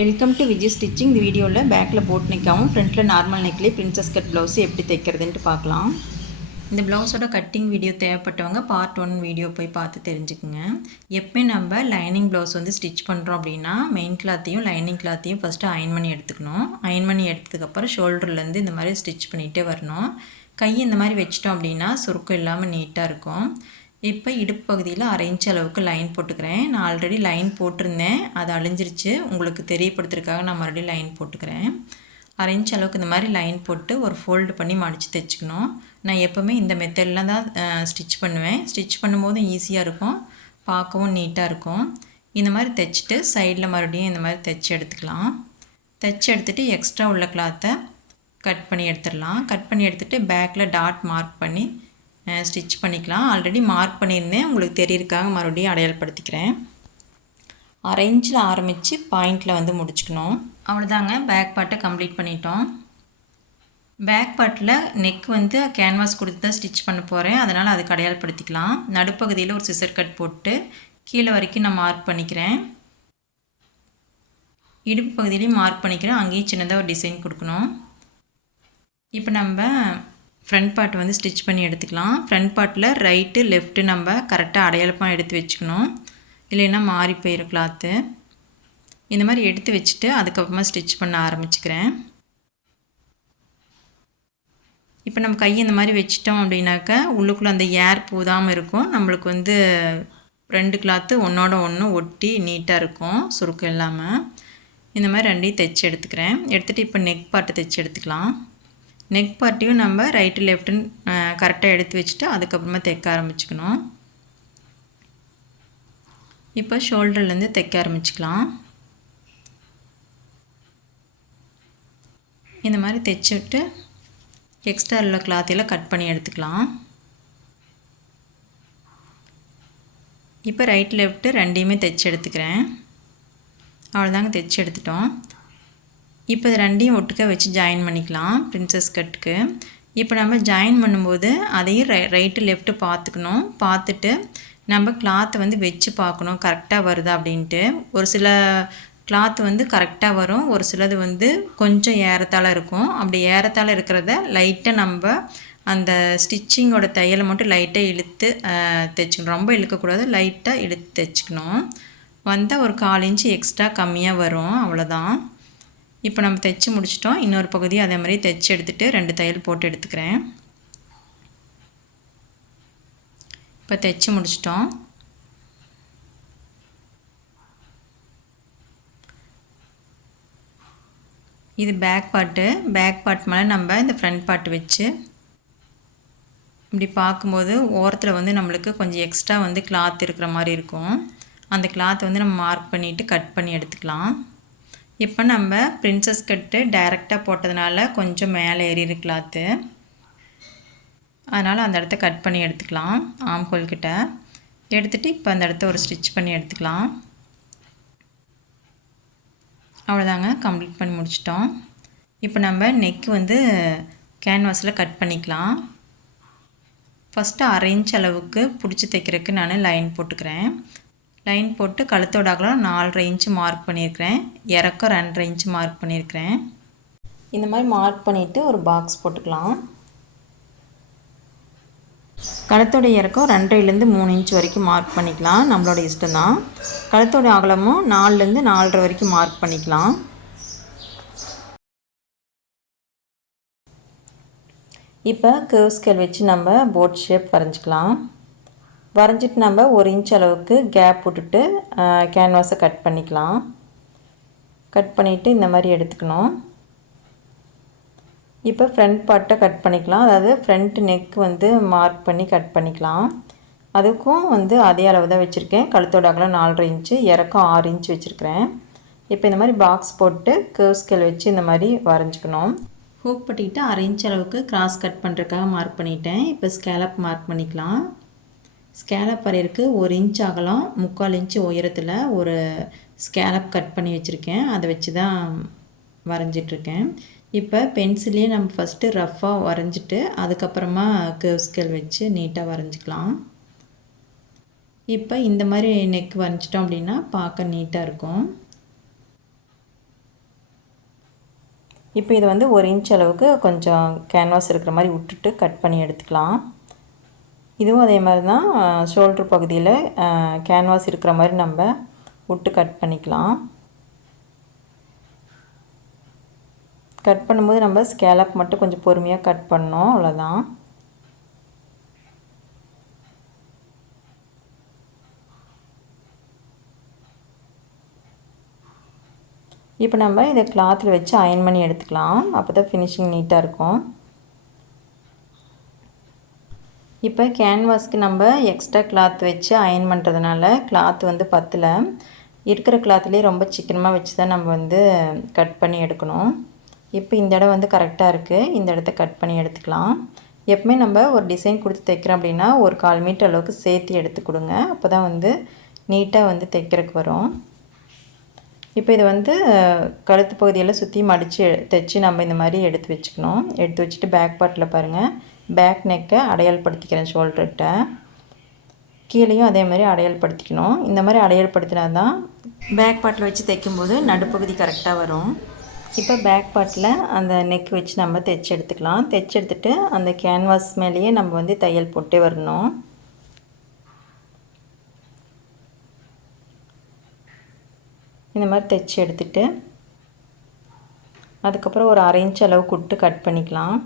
Welcome to Vijay stitching. இந்த வீடியோவில் பேக்கில் போட் நெக்காகவும் ஃப்ரண்ட்டில் நார்மல் நெக்லேயே பிரின்சஸ் கட் ப்ளவுஸு எப்படி தைக்கிறதுன்ட்டு பார்க்கலாம். இந்த ப்ளவுஸோட கட்டிங் வீடியோ தேவைப்பட்டவங்க பார்ட் 1 வீடியோ போய் பார்த்து தெரிஞ்சுக்குங்க. எப்போயுமே நம்ம லைனிங் ப்ளவுஸ் வந்து ஸ்டிச் பண்ணுறோம் அப்படின்னா மெயின் கிளாத்தையும் லைனிங் கிளாத்தையும் ஃபஸ்ட்டு அயன் பண்ணி எடுத்துக்கணும். அயன் பண்ணி எடுத்ததுக்கப்புறம் ஷோல்டர்லேருந்து இந்த மாதிரி ஸ்டிச் பண்ணிகிட்டே வரணும். கை இந்த மாதிரி வச்சிட்டோம் அப்படின்னா சுருக்கம் இல்லாமல் நீட்டாக இருக்கும். இப்போ இடுப்பு பகுதியில் 1/2 இன்ச் அளவுக்கு லைன் போட்டுக்கிறேன். நான் ஆல்ரெடி லைன் போட்டிருந்தேன், அது அழிஞ்சிருச்சு. உங்களுக்கு தெரியப்படுத்துறதுக்காக நான் மறுபடியும் லைன் போட்டுக்கிறேன். 1/2 இன்ச் அளவுக்கு இந்த மாதிரி லைன் போட்டு ஒரு ஃபோல்டு பண்ணி மடித்து தைச்சிக்கணும். நான் எப்போவுமே இந்த மெத்தடில் தான் ஸ்டிச் பண்ணுவேன். ஸ்டிச் பண்ணும்போதும் ஈஸியாக இருக்கும், பார்க்கவும் நீட்டாக இருக்கும். இந்த மாதிரி தைச்சிட்டு சைடில் மறுபடியும் இந்த மாதிரி தைச்சி எடுத்துக்கலாம். தைச்சி எடுத்துகிட்டு எக்ஸ்ட்ரா உள்ள கிளாத்தை கட் பண்ணி எடுத்துடலாம். கட் பண்ணி எடுத்துகிட்டு பேக்கில் டாட் மார்க் பண்ணி ஸ்டிச் பண்ணிக்கலாம். ஆல்ரெடி மார்க் பண்ணியிருந்தேன், உங்களுக்கு தெரியறதுக்காக மறுபடியும் அடையாளப்படுத்திக்கிறேன். 1/2 இன்ச்சில் ஆரம்பித்து பாயிண்டில் வந்து முடிச்சுக்கணும். அவ்வளோதாங்க, பேக் பார்ட்டை கம்ப்ளீட் பண்ணிட்டோம். பேக் பார்ட்டில் நெக் வந்து கேன்வாஸ் கொடுத்து தான் ஸ்டிச் பண்ண போகிறேன், அதனால் அதுக்கு அடையாளப்படுத்திக்கலாம். நடுப்பகுதியில் ஒரு சிசர் கட் போட்டு கீழே வரைக்கும் நான் மார்க் பண்ணிக்கிறேன். இடுப்பு பகுதியிலையும் மார்க் பண்ணிக்கிறேன், அங்கேயும் சின்னதாக ஒரு டிசைன் கொடுக்கணும். இப்போ நம்ம ஃப்ரண்ட் பார்ட் வந்து ஸ்டிச் பண்ணி எடுத்துக்கலாம். ஃப்ரண்ட் பார்ட்டில் ரைட்டு லெஃப்ட்டு நம்ம கரெக்டாக அடையாளமாக எடுத்து வச்சுக்கணும், இல்லைன்னா மாறி போயிடும் கிளாத்து. இந்த மாதிரி எடுத்து வச்சுட்டு அதுக்கப்புறமா ஸ்டிச் பண்ண ஆரம்பிச்சுக்கிறேன். இப்போ நம்ம கையை இந்த மாதிரி வச்சிட்டோம் அப்படின்னாக்கா உள்ளுக்குள்ளே அந்த ஏர் போதாமல் இருக்கும். நம்மளுக்கு வந்து 2 கிளாத்து ஒன்றோட ஒன்று ஒட்டி நீட்டாக இருக்கும், சுருக்கம் இல்லாமல். இந்த மாதிரி 2ஐயும் தைச்சி எடுத்துக்கிறேன். எடுத்துகிட்டு இப்போ நெக் பார்ட்டை தைச்சி எடுத்துக்கலாம். நெக் பார்ட்டையும் நம்ம ரைட்டு லெஃப்ட்டுன்னு கரெக்டாக எடுத்து வச்சுட்டு அதுக்கப்புறமா தைக்க ஆரம்பிச்சுக்கணும். இப்போ ஷோல்டர்லேருந்து தைக்க ஆரம்பிச்சுக்கலாம். இந்த மாதிரி தைச்சிட்டு எக்ஸ்ட்ரா உள்ள கிளாத்தையெல்லாம் கட் பண்ணி எடுத்துக்கலாம். இப்போ ரைட் லெஃப்ட்டு 2ஐயுமே தைச்சி எடுத்துக்கிறேன். அவ்வளோதாங்க, தைச்சி எடுத்துட்டோம். இப்போ இது 2ஐயும் ஒட்டுக்க வச்சு ஜாயின் பண்ணிக்கலாம் பிரின்சஸ் கட்டுக்கு. இப்போ நம்ம ஜாயின் பண்ணும்போது அதையும் ரைட்டு லெஃப்ட்டு பார்த்துக்கணும். பார்த்துட்டு நம்ம கிளாத்தை வந்து வச்சு பார்க்கணும் கரெக்டாக வருதா அப்படின்ட்டு. ஒரு சில கிளாத் வந்து கரெக்டாக வரும், ஒரு சிலது வந்து கொஞ்சம் ஏறத்தாழ இருக்கும். அப்படி ஏறத்தாழ இருக்கிறத லைட்டாக நம்ம அந்த ஸ்டிச்சிங்கோட தையலை மட்டும் லைட்டாக இழுத்து தைச்சிக்கணும். ரொம்ப இழுக்கக்கூடாது, லைட்டாக இழுத்து தைச்சிக்கணும். வந்தால் ஒரு 1/4 இன்ச்சு எக்ஸ்ட்ரா கம்மியாக வரும், அவ்வளோதான். இப்போ நம்ம தைச்சி முடிச்சிட்டோம். இன்னொரு பகுதியும் அதே மாதிரி தைச்சி எடுத்துகிட்டு 2 தையல் போட்டு எடுத்துக்கிறேன். இப்போ தைச்சி முடிச்சிட்டோம். இது பேக் பார்ட்டு. பேக் பார்ட் மேலே நம்ம இந்த ஃப்ரண்ட் பார்ட் வச்சு இப்படி பார்க்கும்போது ஓரத்தில் வந்து நம்மளுக்கு கொஞ்சம் எக்ஸ்ட்ரா வந்து கிளாத் இருக்கிற மாதிரி இருக்கும். அந்த கிளாத்தை வந்து நம்ம மார்க் பண்ணிவிட்டு கட் பண்ணி எடுத்துக்கலாம். இப்போ நம்ம பிரின்சஸ் கட்டு டைரெக்டாக போட்டதுனால கொஞ்சம் மேலே ஏறிடு கிளாத்து, அதனால் அந்த இடத்த கட் பண்ணி எடுத்துக்கலாம். ஆம்ஹோல் கிட்ட எடுத்துகிட்டு இப்போ அந்த இடத்த ஒரு ஸ்டிச் பண்ணி எடுத்துக்கலாம். அவ்வளோதாங்க, கம்ப்ளீட் பண்ணி முடிச்சிட்டோம். இப்போ நம்ம நெக் வந்து கேன்வாஸில் கட் பண்ணிக்கலாம். ஃபஸ்ட்டு 1/2 இன்ச் அளவுக்கு பிடிச்சி தைக்கிறதுக்கு நான் லைன் போட்டுக்கிறேன். லைன் போட்டு கழுத்தோட அகலம் 4.5 இன்ச்சு மார்க் பண்ணியிருக்கிறேன். இறக்கம் 2.5 இன்ச்சு மார்க் பண்ணியிருக்கிறேன். இந்த மாதிரி மார்க் பண்ணிவிட்டு ஒரு பாக்ஸ் போட்டுக்கலாம். கழுத்தோட இறக்கம் 2.5லேருந்து 3 இன்ச் வரைக்கும் மார்க் பண்ணிக்கலாம், நம்மளோட இஷ்டம் தான். கழுத்தோட அகலமும் 4லேருந்து 4.5 வரைக்கும் மார்க் பண்ணிக்கலாம். இப்போ கர்வ் ஸ்கேல் வச்சு நம்ம போட் ஷேப் வரைஞ்சிக்கலாம். வரைஞ்சிட்டு நம்ம 1 இன்ச் அளவுக்கு கேப் விட்டுட்டு கேன்வாஸை கட் பண்ணிக்கலாம். கட் பண்ணிவிட்டு இந்த மாதிரி எடுத்துக்கணும். இப்போ ஃப்ரண்ட் பார்ட்டை கட் பண்ணிக்கலாம். அதாவது ஃப்ரண்ட் நெக் வந்து மார்க் பண்ணி கட் பண்ணிக்கலாம். அதுக்கும் வந்து அதே அளவு தான் வச்சுருக்கேன். கழுத்தோட அகலம் 4.5 இன்ச்சு, இறக்கம் 6 இன்ச் வச்சுருக்கிறேன். இப்போ இந்த மாதிரி பாக்ஸ் போட்டு கர்வ் ஸ்கேல் வச்சு இந்த மாதிரி வரைஞ்சிக்கணும். ஹூக் பட்டிக்கிட்டு 1/2 இன்ச் அளவுக்கு கிராஸ் கட் பண்ணுறதுக்காக மார்க் பண்ணிட்டேன். இப்போ ஸ்கேலப் மார்க் பண்ணிக்கலாம். ஸ்கேலப் வரையறதுக்கு 1 இன்ச் அகலம் 3/4 இன்ச்சு உயரத்தில் ஒரு ஸ்கேலப் கட் பண்ணி வச்சுருக்கேன். அதை வச்சு தான் வரைஞ்சிட்ருக்கேன். இப்போ பென்சிலே நம்ம ஃபஸ்ட்டு ரஃப்பாக வரைஞ்சிட்டு அதுக்கப்புறமா கர்வ் ஸ்கேல் வச்சு நீட்டாக வரைஞ்சிக்கலாம். இப்போ இந்த மாதிரி நெக் வரைஞ்சிட்டோம் அப்படின்னா பார்க்க நீட்டாக இருக்கும். இப்போ இது வந்து 1 இன்ச் அளவுக்கு கொஞ்சம் கேன்வாஸ் இருக்கிற மாதிரி விட்டுட்டு கட் பண்ணி எடுத்துக்கலாம். இதுவும் அதே மாதிரி தான் ஷோல்டர் பகுதியில் கேன்வாஸ் இருக்கிற மாதிரி நம்ம விட்டு கட் பண்ணிக்கலாம். கட் பண்ணும்போது நம்ம ஸ்கேலப் மட்டும் கொஞ்சம் பொறுமையாக கட் பண்ணோம், அவ்வளோதான். இப்போ நம்ம இதை கிளாத்தில் வச்சு அயன் பண்ணி எடுத்துக்கலாம். அப்போ தான் ஃபினிஷிங் நீட்டாக இருக்கும். இப்போ கேன்வாஸ்க்கு நம்ம எக்ஸ்ட்ரா கிளாத் வச்சு அயன் பண்ணுறதுனால கிளாத் வந்து பத்தலை. இருக்கிற கிளாத்லேயே ரொம்ப சிக்கனமாக வச்சு தான் நம்ம வந்து கட் பண்ணி எடுக்கணும். இப்போ இந்த இடம் வந்து கரெக்டாக இருக்குது. இந்த இடத்த கட் பண்ணி எடுத்துக்கலாம். எப்பவுமே நம்ம ஒரு டிசைன் கொடுத்து தைக்கிறோம் அப்படின்னா ஒரு 1/4 மீட்டர் அளவுக்கு சேர்த்து எடுத்து கொடுங்க. அப்போ தான் வந்து நீட்டாக வந்து தைக்கிறதுக்கு வரும். இப்போ இதை வந்து கழுத்து பகுதியெல்லாம் சுற்றி மடித்து தைச்சி நம்ம இந்த மாதிரி எடுத்து வச்சுக்கணும். எடுத்து வச்சுட்டு பேக் பார்ட்டில் பாருங்கள், பேக் நெக்கை அடையாளப்படுத்திக்கிறேன். ஷோல்டர்கிட்ட கீழேயும் அதே மாதிரி அடையாளப்படுத்திக்கணும். இந்த மாதிரி அடையாளப்படுத்தினா தான் பேக் பார்ட்டில் வச்சு தைக்கும்போது நடுப்பகுதி கரெக்டாக வரும். இப்போ பேக் பார்ட்டில் அந்த நெக் வச்சு நம்ம தைச்சி எடுத்துக்கலாம். தைச்சி எடுத்துகிட்டு அந்த கேன்வாஸ் மேலேயே நம்ம வந்து தையல் போட்டே வரணும். இந்த மாதிரி தைச்சி எடுத்துகிட்டு அதுக்கப்புறம் ஒரு 1/2 இன்ச் அளவுக்கு விட்டு கட் பண்ணிக்கலாம்.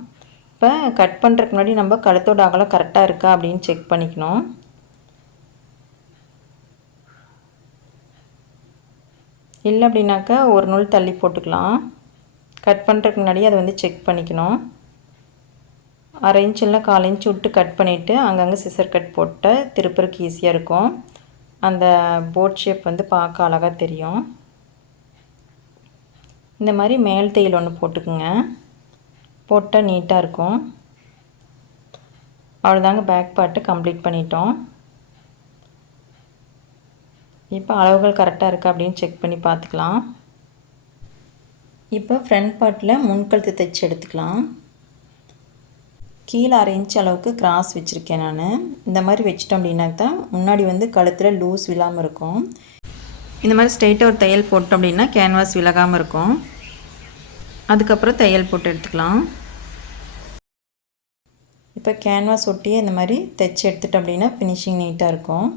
இப்போ கட் பண்ணுறதுக்கு முன்னாடி நம்ம கழுத்தோட அகலம் கரெக்டாக இருக்கா அப்படின்னு செக் பண்ணிக்கணும். இல்லை அப்படின்னாக்கா ஒரு நூல் தள்ளி போட்டுக்கலாம். கட் பண்ணுறதுக்கு முன்னாடி அதை வந்து செக் பண்ணிக்கணும். 1/2 இன்ச் இல்லை 1/4 இன்ச் விட்டு கட் பண்ணிவிட்டு அங்கங்கே சிசர் கட் போட்டு திருப்பறக்கு ஈஸியாக இருக்கும். அந்த போட் ஷேப் வந்து பார்க்க அழகாக தெரியும். இந்த மாதிரி மேல் தையல் ஒன்று போட்டுக்குங்க, போட்டால் நீட்டாக இருக்கும். அவ்வளோதாங்க, பேக் பார்ட்டு கம்ப்ளீட் பண்ணிட்டோம். இப்போ அளவுகள் கரெக்டாக இருக்கா அப்படின்னு செக் பண்ணி பார்த்துக்கலாம். இப்போ ஃப்ரண்ட் பார்ட்டில் முன்கழுத்து தைச்சி எடுத்துக்கலாம். கீழே 1/2 இன்ச் அளவுக்கு கிராஸ் வச்சுருக்கேன் நான். இந்த மாதிரி வச்சிட்டோம் அப்படின்னாக்க தான் முன்னாடி வந்து கழுத்தில் லூஸ் விழாமல் இருக்கும். இந்த மாதிரி ஸ்ட்ரெயிட்டாக ஒரு தையல் போட்டோம் அப்படின்னா கேன்வாஸ் விலகாமல் இருக்கும். அதுக்கப்புறம் தையல் போட்டு எடுத்துக்கலாம். இப்போ கேன்வாஸ் ஒட்டியே இந்த மாதிரி தைச்சி எடுத்துட்டோம் அப்படின்னா ஃபினிஷிங் நீட்டாக இருக்கும்.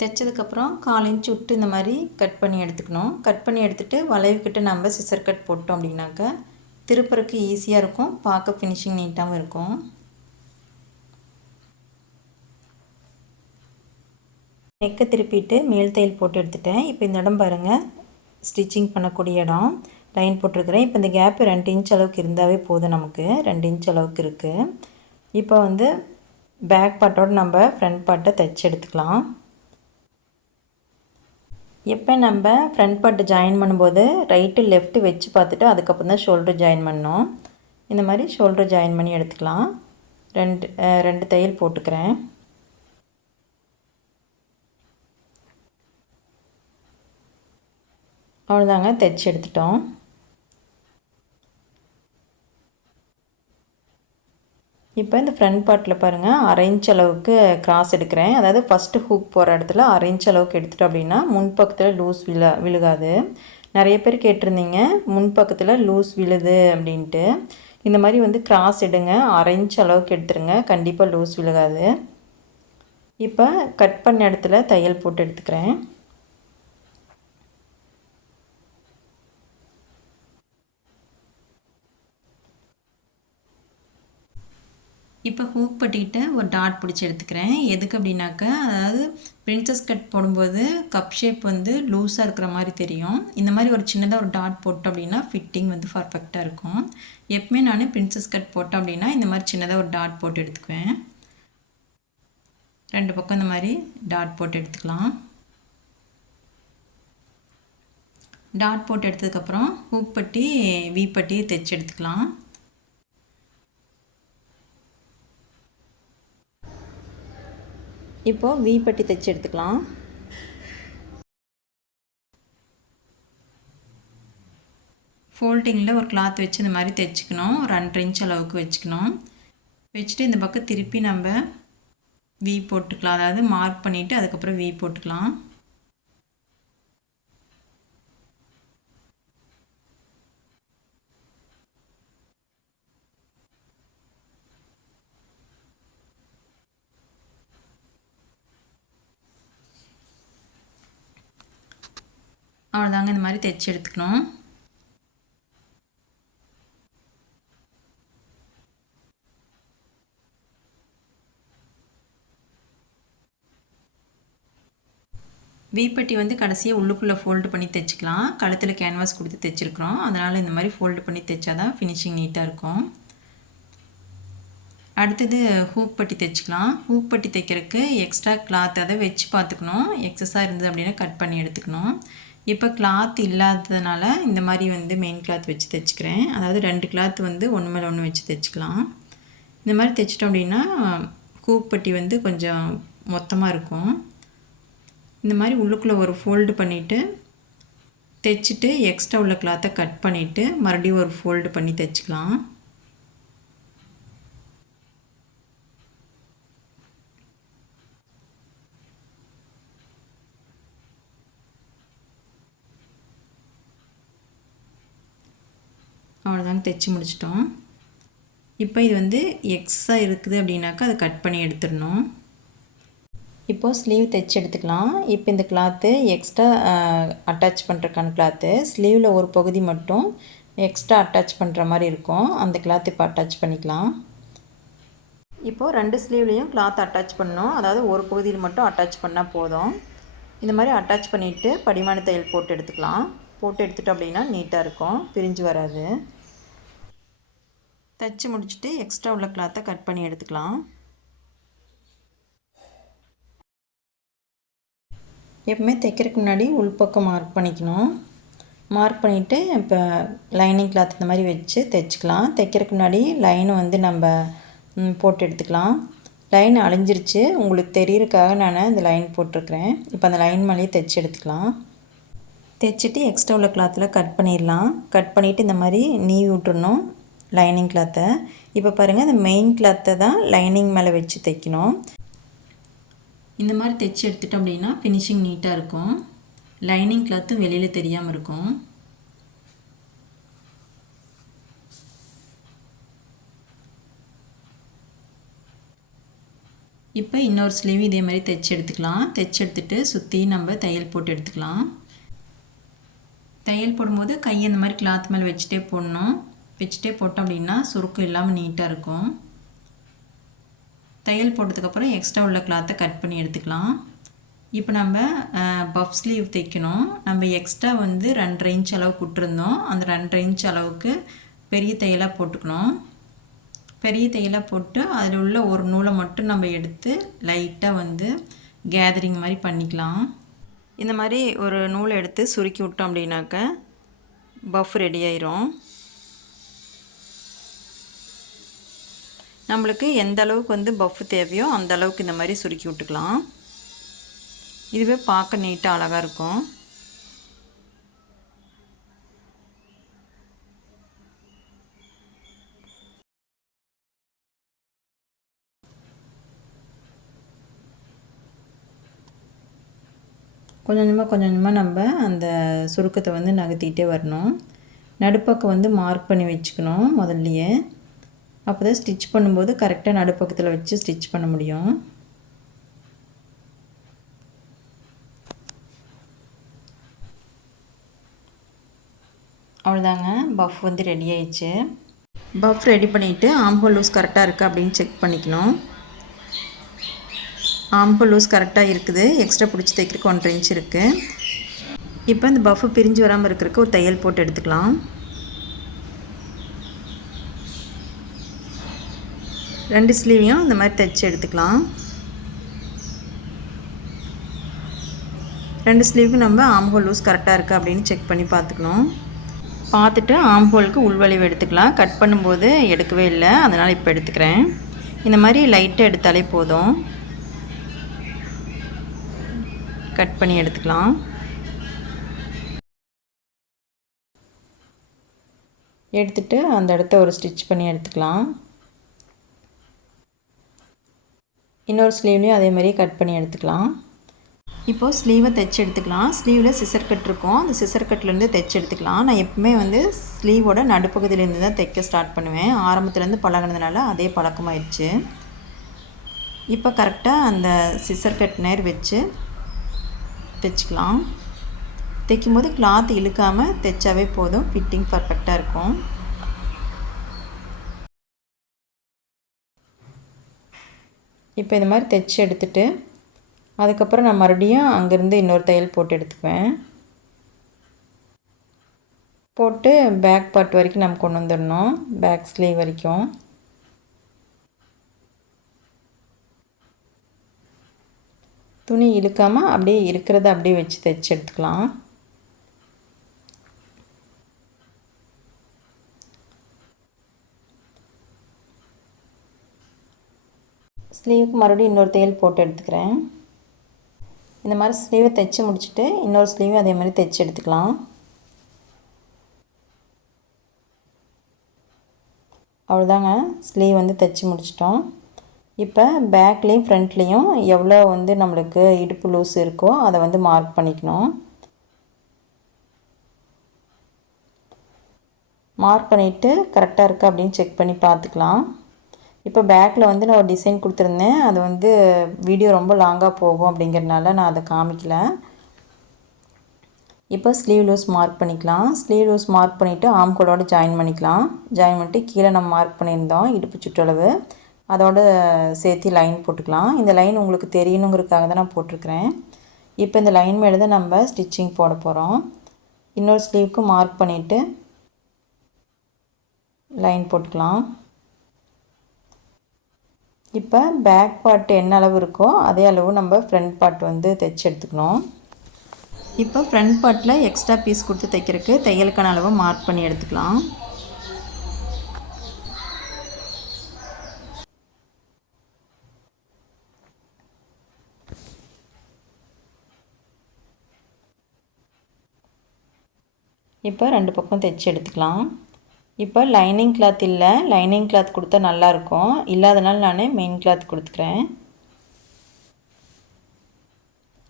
தைச்சதுக்கப்புறம் 1/4 இன்ச் விட்டு இந்த மாதிரி கட் பண்ணி எடுத்துக்கணும். கட் பண்ணி எடுத்துகிட்டு வளைவுக்கிட்ட நம்ம சிசர் கட் போட்டோம் அப்படின்னாக்கா திருப்பறக்கு ஈஸியாக இருக்கும், பார்க்க ஃபினிஷிங் நீட்டாகவும் இருக்கும். நெக்கை திருப்பிட்டு மேல் தையல் போட்டு எடுத்துட்டேன். இப்போ இந்த இடம் பாருங்கள், ஸ்டிச்சிங் பண்ணக்கூடிய இடம் லைன் போட்டிருக்கிறேன். இப்போ இந்த கேப்பு 2 இன்ச் அளவுக்கு இருந்தாவே போதும், நமக்கு 2 இன்ச் அளவுக்கு இருக்குது. இப்போ வந்து பேக் பார்ட்டோடு நம்ம ஃப்ரண்ட் பார்ட்டை தைச்சி எடுத்துக்கலாம். எப்போ நம்ம ஃப்ரண்ட் பார்ட்டு ஜாயின் பண்ணும்போது ரைட்டு லெஃப்ட்டு வச்சு பார்த்துட்டு அதுக்கப்புறம் தான் ஷோல்டர் ஜாயின் பண்ணோம். இந்த மாதிரி ஷோல்டர் ஜாயின் பண்ணி எடுத்துக்கலாம். ரெண்டு தையல் போட்டுக்கிறேன். அவ்வளோதாங்க, தைச்சி எடுத்துட்டோம். இப்போ இந்த ஃப்ரண்ட் பார்ட்டில் பாருங்கள், 1/2 இன்ச் அளவுக்கு கிராஸ் எடுக்கிறேன். அதாவது ஃபஸ்ட்டு ஹூக் போகிற இடத்துல 1/2 இன்ச் அளவுக்கு எடுத்துட்டோம் அப்படின்னா முன்பக்கத்தில் லூஸ் விழுகாது. நிறைய பேர் கேட்டிருந்தீங்க முன்பக்கத்தில் லூஸ் விழுது அப்படின்ட்டு. இந்த மாதிரி வந்து கிராஸ் எடுங்க, 1/2 இன்ச் அளவுக்கு எடுத்துருங்க, கண்டிப்பாக லூஸ் விழுகாது. இப்போ கட் பண்ண இடத்துல தையல் போட்டு எடுத்துக்கிறேன். இப்போ ஹூக் பட்டிக்கிட்ட ஒரு டாட் பிடிச்சி எடுத்துக்கிறேன். எதுக்கு அப்படின்னாக்கா, அதாவது பிரின்சஸ் கட் போடும்போது கப் ஷேப் வந்து லூஸாக இருக்கிற மாதிரி தெரியும். இந்த மாதிரி ஒரு சின்னதாக ஒரு டாட் போட்டோம் அப்படின்னா ஃபிட்டிங் வந்து பர்ஃபெக்டாக இருக்கும். எப்பவுமே நான் பிரின்சஸ் கட் போட்டோம் அப்படின்னா இந்த மாதிரி சின்னதாக ஒரு டாட் போட்டு எடுத்துக்குவேன். 2 பக்கம் இந்த மாதிரி டாட் போட்டு எடுத்துக்கலாம். டாட் போட்டு எடுத்ததுக்கப்புறம் ஹூக் பட்டி வி பட்டி தைச்சி எடுத்துக்கலாம். இப்போது வி பட்டி தைச்சி எடுத்துக்கலாம். ஃபோல்டிங்கில் ஒரு கிளாத் வச்சு இந்த மாதிரி தைச்சிக்கணும். ஒரு 2.5 இன்ச் அளவுக்கு வச்சுக்கணும். வச்சுட்டு இந்த பக்கம் திருப்பி நம்ம வி போட்டுக்கலாம். அதாவது மார்க் பண்ணிவிட்டு அதுக்கப்புறம் வி போட்டுக்கலாம். அவ்வளோதாங்க, இந்த மாதிரி தைச்சி எடுத்துக்கணும். வீப்பட்டி வந்து கடைசியாக உள்ளுக்குள்ளே ஃபோல்டு பண்ணி தைச்சிக்கலாம். கழுத்தில் கேன்வாஸ் கொடுத்து தைச்சிருக்கிறோம், அதனால் இந்த மாதிரி ஃபோல்டு பண்ணி தைச்சா தான் ஃபினிஷிங் நீட்டாக இருக்கும். அடுத்தது ஹூக் பட்டி தைச்சிக்கலாம். ஹூக் பட்டி தைக்கிறதுக்கு எக்ஸ்ட்ரா கிளாத் அதை வச்சு பார்த்துக்கணும். எக்ஸஸாக இருந்தது அப்படின்னா கட் பண்ணி எடுத்துக்கணும். இப்போ கிளாத் இல்லாததுனால இந்த மாதிரி வந்து மெயின் கிளாத் வச்சு தைச்சிக்கிறேன். அதாவது 2 கிளாத் வந்து ஒன்று மேலே ஒன்று வச்சு தைச்சிக்கலாம். இந்த மாதிரி தைச்சிட்டோம் அப்படின்னா ஹூக் பட்டி வந்து கொஞ்சம் மொத்தமாக இருக்கும். இந்த மாதிரி உள்ளுக்குள்ளே ஒரு ஃபோல்டு பண்ணிவிட்டு தைச்சிட்டு எக்ஸ்ட்ரா உள்ள கிளாத்தை கட் பண்ணிவிட்டு மறுபடியும் ஒரு ஃபோல்டு பண்ணி தைச்சிக்கலாம். அவ்வளோதாங்க, தைச்சி முடிச்சிட்டோம். இப்போ இது வந்து எக்ஸ்ட்ரா இருக்குது அப்படின்னாக்கா அதை கட் பண்ணி எடுத்துடணும். இப்போது ஸ்லீவ் தைச்சி எடுத்துக்கலாம். இப்போ இந்த கிளாத்து எக்ஸ்ட்ரா அட்டாச் பண்ணுறதுக்கான கிளாத்து, ஸ்லீவில் ஒரு பகுதி மட்டும் எக்ஸ்ட்ரா அட்டாச் பண்ணுற மாதிரி இருக்கும். அந்த கிளாத் இப்போ அட்டாச் பண்ணிக்கலாம். இப்போது 2 ஸ்லீவ்லேயும் கிளாத் அட்டாச் பண்ணணும். அதாவது ஒரு பகுதியில் மட்டும் அட்டாச் பண்ணால் போதும். இந்த மாதிரி அட்டாச் பண்ணிவிட்டு படிமான தையல் போட்டு எடுத்துக்கலாம். போட்டு எடுத்துட்டோம் அப்படின்னா நீட்டாக இருக்கும், பிரிஞ்சு வராது. தைச்சி முடிச்சுட்டு எக்ஸ்ட்ரா உள்ள கிளாத்தை கட் பண்ணி எடுத்துக்கலாம். எப்பவுமே தைக்கிறதுக்கு முன்னாடி உள்பக்கம் மார்க் பண்ணிக்கணும். மார்க் பண்ணிவிட்டு இப்போ லைனிங் கிளாத் இந்த மாதிரி வச்சு தைச்சிக்கலாம். தைக்கிறதுக்கு முன்னாடி லைனை வந்து நம்ம போட்டு எடுத்துக்கலாம். லைன் அழிஞ்சிருச்சு, உங்களுக்கு தெரியறதுக்காக நான் இந்த லைன் போட்டிருக்கிறேன். இப்போ அந்த லைன் மேலேயே தைச்சி எடுத்துக்கலாம். தைச்சிட்டு எக்ஸ்ட்ரா உள்ள கிளாத்தில் கட் பண்ணிடலாம். கட் பண்ணிவிட்டு இந்த மாதிரி நீவி விட்டுறணும் லைனிங் கிளாத்தை. இப்போ பாருங்கள், இந்த மெயின் கிளாத்தை தான் லைனிங் மேலே வச்சு தைக்கணும். இந்த மாதிரி தைச்சி எடுத்துட்டோம் அப்படின்னா ஃபினிஷிங் நீட்டாக இருக்கும். லைனிங் கிளாத்தும் வெளியில் தெரியாமல் இருக்கும். இப்போ இன்னொரு ஸ்லீவ் இதே மாதிரி தைச்சி எடுத்துக்கலாம். தைச்சி எடுத்துகிட்டு சுற்றி நம்ம தையல் போட்டு எடுத்துக்கலாம். தையல் போடும்போது கையை இந்த மாதிரி கிளாத் மேலே வச்சுட்டே போடணும். வச்சுட்டே போட்டோம் அப்படின்னா சுருக்கம் இல்லாமல் நீட்டாக இருக்கும். தையல் போட்டதுக்கப்புறம் எக்ஸ்ட்ரா உள்ள கிளாத்தை கட் பண்ணி எடுத்துக்கலாம். இப்போ நம்ம பஃப் ஸ்லீவ் தைக்கணும். நம்ம எக்ஸ்ட்ரா வந்து 2.5 இன்ச் அளவு விட்டுருந்தோம். அந்த 2.5 இன்ச் அளவுக்கு பெரிய தையலாக போட்டுக்கணும். பெரிய தையலாக போட்டு அதில் உள்ள ஒரு நூலை மட்டும் நம்ம எடுத்து லைட்டாக வந்து கேதரிங் மாதிரி பண்ணிக்கலாம். இந்த மாதிரி ஒரு நூலை எடுத்து சுருக்கி விட்டோம் அப்படின்னாக்க பஃப் ரெடி ஆயிரும். நம்மளுக்கு எந்த அளவுக்கு வந்து பஃப் தேவையோ அந்த அளவுக்கு இந்த மாதிரி சுருக்கி விட்டுக்கலாம். இதுவே பார்க்க நீட்டாக அழகாக இருக்கும். கொஞ்சம் கொஞ்சமாக நம்ம அந்த சுருக்கத்தை வந்து நகர்த்திக்கிட்டே வரணும். நடுப்பக்கம் வந்து மார்க் பண்ணி வச்சுக்கணும் முதல்லையே. அப்போ தான் ஸ்டிச் பண்ணும்போது கரெக்டாக நடுப்பக்கத்தில் வச்சு ஸ்டிச் பண்ண முடியும். அவ்வளோதாங்க, பஃப் வந்து ரெடி ஆயிடுச்சு. பஃப் ரெடி பண்ணிவிட்டு ஆம்ஹோல் லூஸ் கரெக்டாக இருக்குது அப்படின்னு செக் பண்ணிக்கணும். ஆம்ஹோல் லூஸ் கரெக்டாக இருக்குது. எக்ஸ்ட்ரா பிடிச்சி தைக்கிறதுக்கு 1.5 இன்ச் இருக்குது. இப்போ இந்த பஃப்பு பிரிஞ்சு வராமல் இருக்கிறதுக்கு ஒரு தையல் போட்டு எடுத்துக்கலாம். 2 ஸ்லீவையும் இந்த மாதிரி தைச்சி எடுத்துக்கலாம். 2 ஸ்லீவுக்கு நம்ம ஆம்ஹோல் லூஸ் கரெக்டாக இருக்குது அப்படின்னு செக் பண்ணி பார்த்துக்கணும். பார்த்துட்டு ஆம்ஹோலுக்கு உள்வளைவு எடுத்துக்கலாம். கட் பண்ணும்போது எடுக்கவே இல்லை, அதனால் இப்போ எடுத்துக்கிறேன். இந்த மாதிரி லைட்டாக எடுத்தாலே போதும். கட் பண்ணி எடுத்துக்கலாம். எடுத்துட்டு அந்த இடத்த ஒரு ஸ்டிச் பண்ணி எடுத்துக்கலாம். இன்னொரு ஸ்லீவ்லேயும் அதே மாதிரி கட் பண்ணி எடுத்துக்கலாம். இப்போது ஸ்லீவை தைச்சி எடுத்துக்கலாம். ஸ்லீவில் சிசர் கட் இருக்கும், அந்த சிசர் கட்லேருந்து தைச்சி எடுத்துக்கலாம். நான் எப்பவுமே வந்து ஸ்லீவோட நடுப்பகுதியிலேருந்து தான் தைக்க ஸ்டார்ட் பண்ணுவேன். ஆரம்பத்துலேருந்து பழகினதுனால அதே பழக்கமாயிடுச்சு. இப்போ கரெக்டாக அந்த சிசர் கட் நேர் வச்சு தைச்சிக்கலாம். தைக்கும்போது கிளாத் இழுக்காமல் தைச்சாவே போதும், ஃபிட்டிங் பர்ஃபெக்டாக இருக்கும். இப்போ இந்த மாதிரி தைச்சி எடுத்துகிட்டு அதுக்கப்புறம் நான் மறுபடியும் அங்கேருந்து இன்னொரு தையல் போட்டு எடுத்துக்குவேன். போட்டு பேக் பார்ட் வரைக்கும் நம்ம கொண்டு வந்துடணும், பேக் ஸ்லீவ் வரைக்கும். துணி இழுக்காமல் அப்படியே இருக்கிறத அப்படியே வச்சு தைச்சி எடுத்துக்கலாம். ஸ்லீவுக்கு மறுபடியும் இன்னொரு தையல் போட்டு எடுத்துக்கிறேன். இந்த மாதிரி ஸ்லீவை தைச்சி முடிச்சுட்டு இன்னொரு ஸ்லீவும் அதே மாதிரி தைச்சி எடுத்துக்கலாம். அவ்வளோதாங்க, ஸ்லீவ் வந்து தைச்சி முடிச்சிட்டோம். இப்போ பேக்லேயும் ஃப்ரண்ட்லேயும் எவ்வளோ வந்து நம்மளுக்கு இடுப்பு லூஸ் இருக்கோ அதை வந்து மார்க் பண்ணிக்கணும். மார்க் பண்ணிவிட்டு கரெக்டாக இருக்கா அப்படின்னு செக் பண்ணி பார்த்துக்கலாம். இப்போ பேக்கில் வந்து நான் ஒரு டிசைன் கொடுத்துருந்தேன், அது வந்து வீடியோ ரொம்ப லாங்காக போகும் அப்படிங்கிறதுனால நான் அதை காமிக்கல. இப்போ ஸ்லீவ் லூஸ் மார்க் பண்ணிக்கலாம். ஸ்லீவ் லூஸ் மார்க் பண்ணிவிட்டு ஆம்கோலோடு ஜாயின் பண்ணிக்கலாம். ஜாயின் பண்ணிட்டு கீழே நம்ம மார்க் பண்ணியிருந்தோம் இடுப்பு சுற்றளவு, அதோடு சேர்த்து லைன் போட்டுக்கலாம். இந்த லைன் உங்களுக்கு தெரியணுங்கிறதுக்காக தான் நான் போட்டிருக்கிறேன். இப்போ இந்த லைன் மேலே தான் நம்ம ஸ்டிச்சிங் போட போகிறோம். இன்னொரு ஸ்லீவுக்கு மார்க் பண்ணிவிட்டு லைன் போட்டுக்கலாம். இப்போ பேக் பார்ட் என்ன அளவு இருக்கோ அதே அளவு நம்ம ஃப்ரண்ட் பார்ட் வந்து தைச்சி எடுத்துக்கணும். இப்போ ஃப்ரண்ட் பார்ட்டில் எக்ஸ்ட்ரா பீஸ் கொடுத்து தைக்கிறதுக்கு தையலுக்கான அளவு மார்க் பண்ணி எடுத்துக்கலாம். இப்போ ரெண்டு பக்கம் தைச்சி எடுத்துக்கலாம். இப்போ லைனிங் கிளாத் இல்லை, லைனிங் கிளாத் கொடுத்தா நல்லாயிருக்கும், இல்லாதனால நான் மெயின் கிளாத் கொடுத்துக்கிறேன்.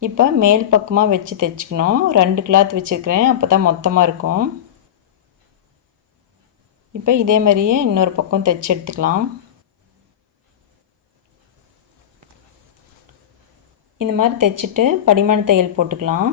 இப்போ மேல் பக்கமாக வச்சு தைச்சிக்கணும். 2 கிளாத் வச்சுருக்கிறேன், அப்போ தான் மொத்தமாக இருக்கும். இப்போ இதே மாதிரியே இன்னொரு பக்கம் தைச்சி எடுத்துக்கலாம். இந்த மாதிரி தைச்சிட்டு படிமான தையல் போட்டுக்கலாம்.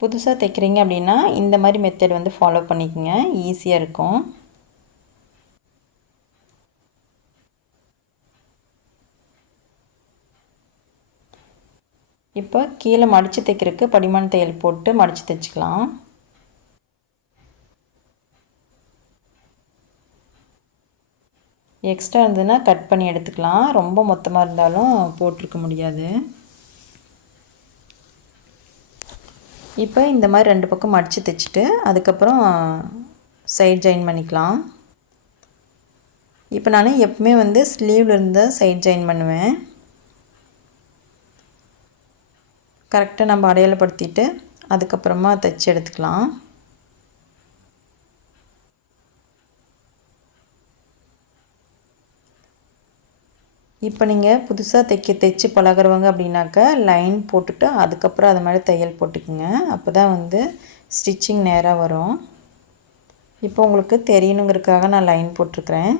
புதுசாக தைக்கிறீங்க அப்படின்னா இந்த மாதிரி மெத்தட் வந்து ஃபாலோ பண்ணிக்கோங்க, ஈஸியாக இருக்கும். இப்போ கீழே மடித்து தைக்கிறதுக்கு படிமான தையல் போட்டு மடித்து தைச்சிக்கலாம். எக்ஸ்ட்ரா இருந்ததுன்னா கட் பண்ணி எடுத்துக்கலாம், ரொம்ப மொத்தமாக இருந்தாலும் போட்டிருக்க முடியாது. இப்போ இந்த மாதிரி 2 பக்கம் மடித்து தைச்சிட்டு அதுக்கப்புறம் சைட் ஜாயின் பண்ணிக்கலாம். இப்போ நான் எப்பவுமே வந்து ஸ்லீவில் இருந்து சைட் ஜாயின் பண்ணுவேன். கரெக்டாக நம்ம அடையாளப்படுத்திட்டு அதுக்கப்புறமா தைச்சி எடுத்துக்கலாம். இப்போ நீங்கள் புதுசாக தைச்சி பழகிறவங்க அப்படின்னாக்கா லைன் போட்டுட்டு அதுக்கப்புறம் அது மாதிரி தையல் போட்டுக்குங்க, அப்போ தான் வந்து ஸ்டிச்சிங் நேராக வரும். இப்போ உங்களுக்கு தெரியணுங்கிறதுக்காக நான் லைன் போட்டிருக்கிறேன்.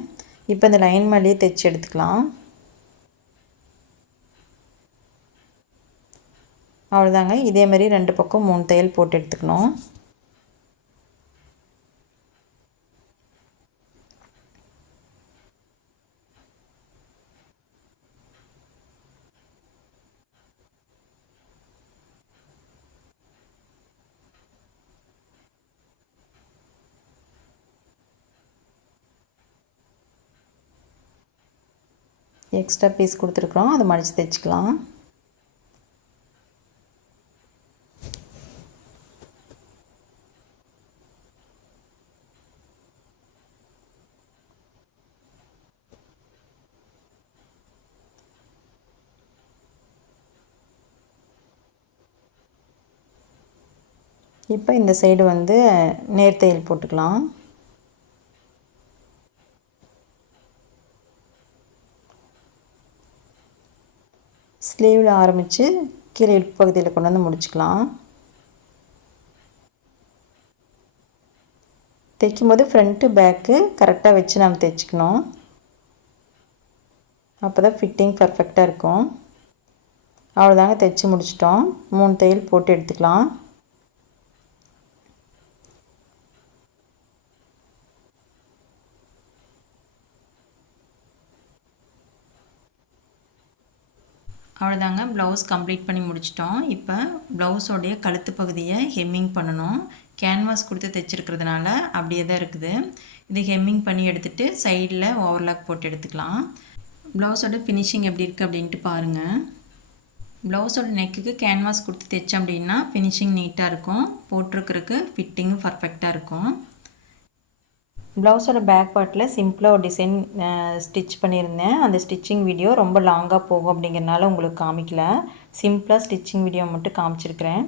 இப்போ இந்த லைன் மேலேயே தைச்சி எடுத்துக்கலாம். அவ்வளோதாங்க, இதே மாதிரி 2 பக்கம் 3 தையல் போட்டு எடுத்துக்கணும். எக்ஸ்ட்ரா பீஸ் கொடுத்துருக்குறோம், அதை மடித்து தைச்சிக்கலாம். இப்போ இந்த சைடு வந்து நேர் தையல் போட்டுக்கலாம். ஸ்லீவில் ஆரம்பித்து கீழே இடுப்பு பகுதியில் கொண்டு வந்து முடிச்சுக்கலாம். தைக்கும்போது ஃப்ரண்ட்டு பேக்கு கரெக்டாக வச்சு நம்ம தைச்சிக்கணும். அப்போ தான் ஃபிட்டிங் பர்ஃபெக்டாக இருக்கும். அவ்வளோதாங்க, தைச்சி முடிச்சிட்டோம். 3 தையல் போட்டு எடுத்துக்கலாம். அவ்வளோதாங்க, ப்ளவுஸ் கம்ப்ளீட் பண்ணி முடிச்சிட்டோம். இப்போ ப்ளவுஸோடைய கழுத்து பகுதியை ஹெம்மிங் பண்ணணும். கேன்வாஸ் கொடுத்து தைச்சிருக்கிறதுனால அப்படியே தான் இருக்குது. இது ஹெம்மிங் பண்ணி எடுத்துகிட்டு சைடில் ஓவர்லாக் போட்டு எடுத்துக்கலாம். ப்ளவுஸோட ஃபினிஷிங் எப்படி இருக்குது அப்படின்ட்டு பாருங்கள். ப்ளவுஸோட நெக்குக்கு கேன்வாஸ் கொடுத்து தைச்சோம் அப்படின்னா ஃபினிஷிங் நீட்டாக இருக்கும். போட்டிருக்கிறதுக்கு ஃபிட்டிங்கும் பர்ஃபெக்டாக இருக்கும். ப்ளவுஸோட பேக் பார்ட்டில் சிம்பிளாக ஒரு டிசைன் ஸ்டிச் பண்ணியிருந்தேன். அந்த ஸ்டிச்சிங் வீடியோ ரொம்ப லாங்காக போகும் அப்படிங்கிறனால உங்களுக்கு காமிக்கல. சிம்பிளாக ஸ்டிச்சிங் வீடியோ மட்டும் காமிச்சிருக்கிறேன்.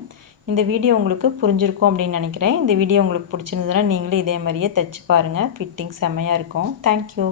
இந்த வீடியோ உங்களுக்கு புரிஞ்சிருக்கும் அப்படின்னு நினைக்கிறேன். இந்த வீடியோ உங்களுக்கு பிடிச்சிருந்ததுன்னா நீங்களும் இதே மாதிரியே தைச்சி பாருங்கள். ஃபிட்டிங் செம்மையாக இருக்கும். தேங்க்யூ.